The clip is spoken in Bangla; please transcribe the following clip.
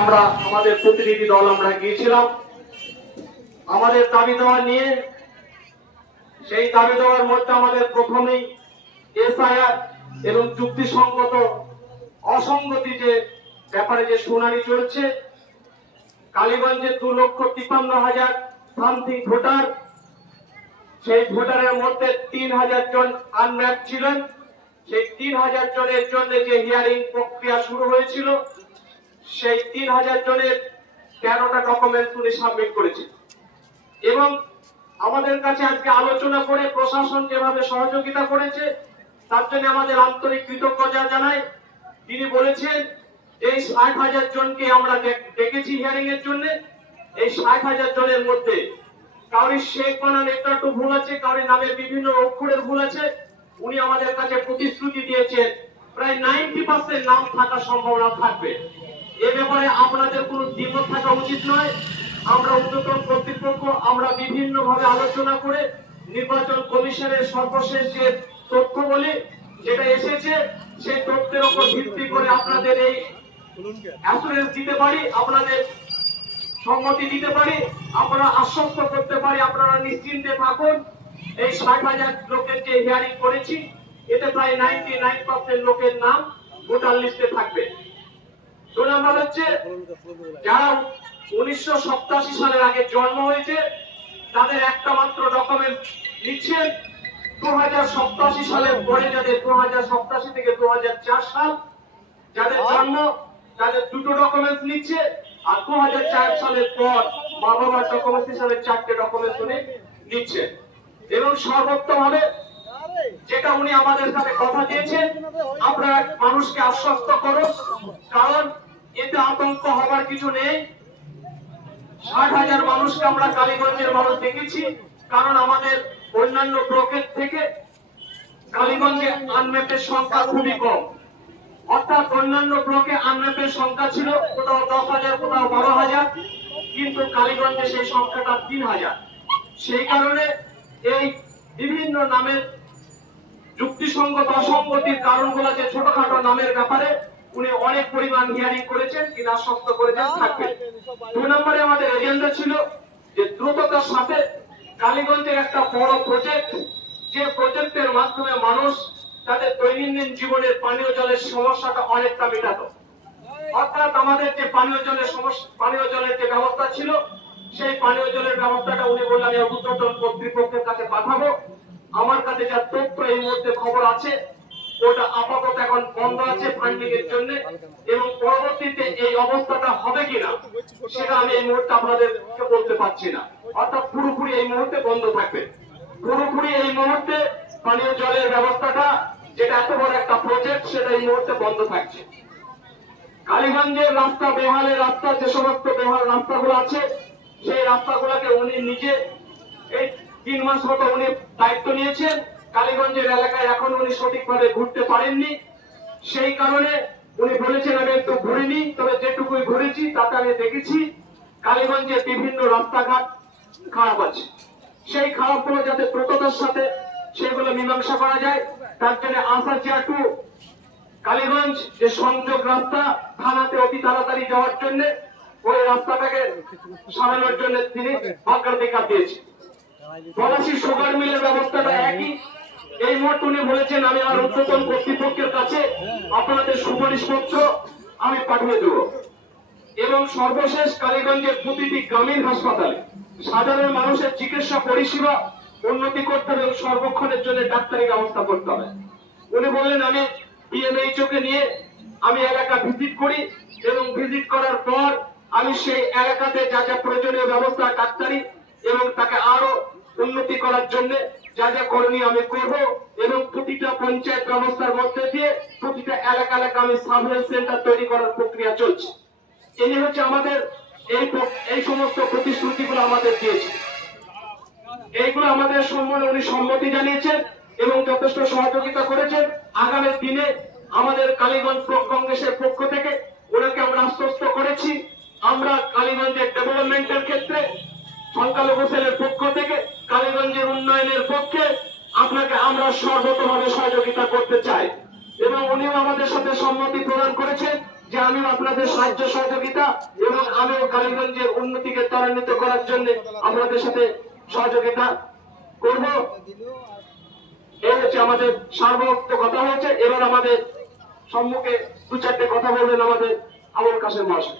আমরা আমাদের প্রতিনিধি দল আমরা গিয়েছিলাম আমাদের দাবি দেওয়া নিয়ে। সেই দাবি দেওয়ার মধ্যে আমাদের প্রথমেই এসআইআর এবং যুক্তিসঙ্গত অসঙ্গতি যে ব্যাপারে যে শুনানি চলছে, কালীগঞ্জে 2,53,000 সামথিং ভোটার, সেই ভোটারের মধ্যে 3,000 জন আনম্যাপ ছিলেন। সেই 3,000 জনের জন্য যে হিয়ারিং প্রক্রিয়া শুরু হয়েছিল, সেই 3,000 জনের 13টা ডকুমেন্ট উনি সাবমিট করেছে। এবং আমাদের কাছে আজকে আলোচনা করে প্রশাসন যেভাবে সহযোগিতা করেছে তার জন্য আমাদের আন্তরিক কৃতজ্ঞতা জানাই। তিনি বলেছেন এই 60,000 জনকে আমরা ডেকেছি হিয়ারিং এর জন্য। এই 60,000 জনের মধ্যে কাউরি শেখ বানান একটু ভুল আছে, কাউরি নামে বিভিন্ন অক্ষরের ভুল আছে। উনি আমাদের কাছে প্রতিশ্রুতি দিয়েছেন প্রায় 90% নাম থাকার সম্ভাবনা থাকবে। এ ব্যাপারে আপনাদের কোনো দ্বিমত থাকা উচিত নয়। আমরা ঊর্ধ্বতন কর্তৃপক্ষ আমরা বিভিন্ন ভাবে আলোচনা করে নির্বাচন কমিশনের সর্বশেষ যে তথ্য বলি যেটা এসেছে, সেই তথ্যের উপর ভিত্তি করে আপনাদের এই অ্যাসুরেন্স দিতে পারি, আপনাদের সম্মতি দিতে পারি, আপনারা আশ্বস্ত করতে পারি আপনারা নিশ্চিন্তে থাকুন। এই 60,000 লোকের যে হিয়ারিং করেছি এতে প্রায় 99% লোকের নাম ভোটার লিস্টে থাকবে। 2 নম্বর হচ্ছে যারা 1987 সালের আগে জন্ম হয়েছে তাদের একটা মাত্র ডকুমেন্ট নিচ্ছেন। 2087 সালের পরে যাদের 2087 থেকে 2004 সাল যাদের জন্ম তাদের 2টো ডকুমেন্ট নিচ্ছে। আর 2004 সালের পর মা বাবার ডকুমেন্ট হিসাবে 4টে ডকুমেন্ট উনি নিচ্ছেন। এবং সর্বোত্তমভাবে যেটা উনি আমাদের সাথে কথা দিয়েছেন, আপনারা মানুষকে আশ্বস্ত করুন, কারণ এতে আতঙ্ক হবার কিছু নেই। 60,000 মানুষকে আমরা কালীগঞ্জের মানুষ দেখেছি, কারণ আমাদের অন্যান্য ব্লকের থেকে কালীগঞ্জে আনম্যাপের সংখ্যা খুবই কম। অর্থাৎ অন্যান্য ব্লকে আনম্যাপের সংখ্যা ছিল কোথাও 10,000 কোথাও 12,000, কিন্তু কালীগঞ্জে সেই সংখ্যাটা 3,000। সেই কারণে এই বিভিন্ন নামের যুক্তিসঙ্গত অসঙ্গতির কারণগুলো যে ছোটখাটো নামের ব্যাপারে উনি অনেক পরিমাণ হিয়ারিং করেছেন, কিনা আশ্বস্ত করেছেন থাকবে। 2 নম্বরে আমাদের এজেন্ডা ছিল যে দ্রুততার সাথে কালীগঞ্জের একটা বড় প্রজেক্ট, যে প্রজেক্টের মাধ্যমে মানুষ তাদের দৈনন্দিন জীবনের পানীয় জলের সমস্যাটা অনেকটা মেটাতো। অর্থাৎ আমাদের যে পানীয় জলের যে ব্যবস্থা ছিল, সেই পানীয় জলের ব্যবস্থাটা উনি বললেন আমি ঊর্ধ্বতন কর্তৃপক্ষের কাছে পাঠাবো। আমার কাছে যা তথ্য এই মুহূর্তে খবর আছে ওটা আপাতত এখন বন্ধ আছে ফান্ডিং এর জন্য, এবং পরবর্তীতে এই অবস্থাটা হবে কিনা সেটা আমি এই মুহূর্তে আপনাদেরকে বলতে পারছি না। অর্থাৎ পুরোপুরি এই মুহূর্তে বন্ধ থাকবে। পুরোপুরি এই মুহূর্তে পানীয় জলের ব্যবস্থাটা যেটা এত বড় একটা প্রজেক্ট সেটা এই মুহূর্তে বন্ধ থাকছে। কালীগঞ্জের রাস্তা বেহালের রাস্তা, যে সমস্ত বেহাল রাস্তাগুলো আছে সেই রাস্তাগুলোকে উনি নিজে এই 3 মাস মতো উনি দায়িত্ব নিয়েছেন। কালীগঞ্জের এলাকায় এখন উনি সঠিকভাবে ঘুরতে পারেননি। সেই কারণে উনি বলেছেন আমি একটু ঘুরিনি, তবে যেটুকুই ঘুরেছি তাতে আমি দেখেছি কালীগঞ্জের বিভিন্ন রাস্তাঘাট খারাপ আছে। সেই খারাপগুলো যাতে দ্রুততার সাথে সেগুলো মীমাংসা করা যায় তার জন্য আসাচিয়া টু কালীগঞ্জ যে সংযোগ রাস্তা থানাতে অতি তাড়াতাড়ি যাওয়ার জন্য ওই রাস্তাটাকে সারানোর জন্য তিনি অগ্রাধিকার দিয়েছেন। পলাশী সুগার মিলের ব্যবস্থাটা একই। এই মুহূর্তে উনি বলেছেন আমি আমার ঊর্ধ্বতন কর্তৃপক্ষের কাছে আপনাদের সুপারিশপত্র আমি পাঠিয়ে দেব। এবং সর্বশেষ কালীগঞ্জের প্রতিটি গ্রামীণ হাসপাতালে সাধারণ মানুষের চিকিৎসা পরিষেবা উন্নতি করতে হবে এবং সর্বক্ষণের জন্য ডাক্তারি ব্যবস্থা করতে হবে। উনি বললেন আমি বিএমএইচও কে নিয়ে আমি এলাকা ভিজিট করি এবং ভিজিট করার পর আমি সেই এলাকাতে যা যা প্রয়োজনীয় ব্যবস্থা ডাক্তারি এবং তাকে আরো উন্নতি করার জন্য যা যা করণীয় আমি করব, এবং প্রতিটা পঞ্চায়েত ব্যবস্থার মধ্যে দিয়ে প্রতিটা এলাকা আমি সাব হেলথ সেন্টার তৈরি করার প্রক্রিয়া চলছে। এই হচ্ছে আমাদের এই সমস্ত প্রতিশ্রুতিগুলো আমাদের দিয়েছে। এইগুলো আমাদের সম্মানে উনি সম্মতি জানিয়েছেন এবং যথেষ্ট সহযোগিতা করেছেন। আগামী দিনে আমাদের কালীগঞ্জ ব্লক কংগ্রেসের পক্ষ থেকে ওনাকে আমরা আশ্বস্ত করেছি আমরা কালীগঞ্জের ডেভেলপমেন্টের ক্ষেত্রে সংখ্যালঘু সেলের পক্ষ থেকে কালীগঞ্জের উন্নয়নের পক্ষে আপনাকে আমরা সর্বতভাবে সহযোগিতা করতে চাই। এবং উনিও আমাদের সাথে সম্মতি প্রদান করেছেন যে আমিও আপনাদের সাহায্য সহযোগিতা এবং আমিও কালীগঞ্জের উন্নতিকে ত্বরান্বিত করার জন্য আপনাদের সাথে সহযোগিতা করব। এই হচ্ছে আমাদের সার্বভৌমত্ব কথা হয়েছে। এবার আমাদের সম্মুখে দু চারটে কথা বলবেন আমাদের আবুল কাসেম মহাশয়।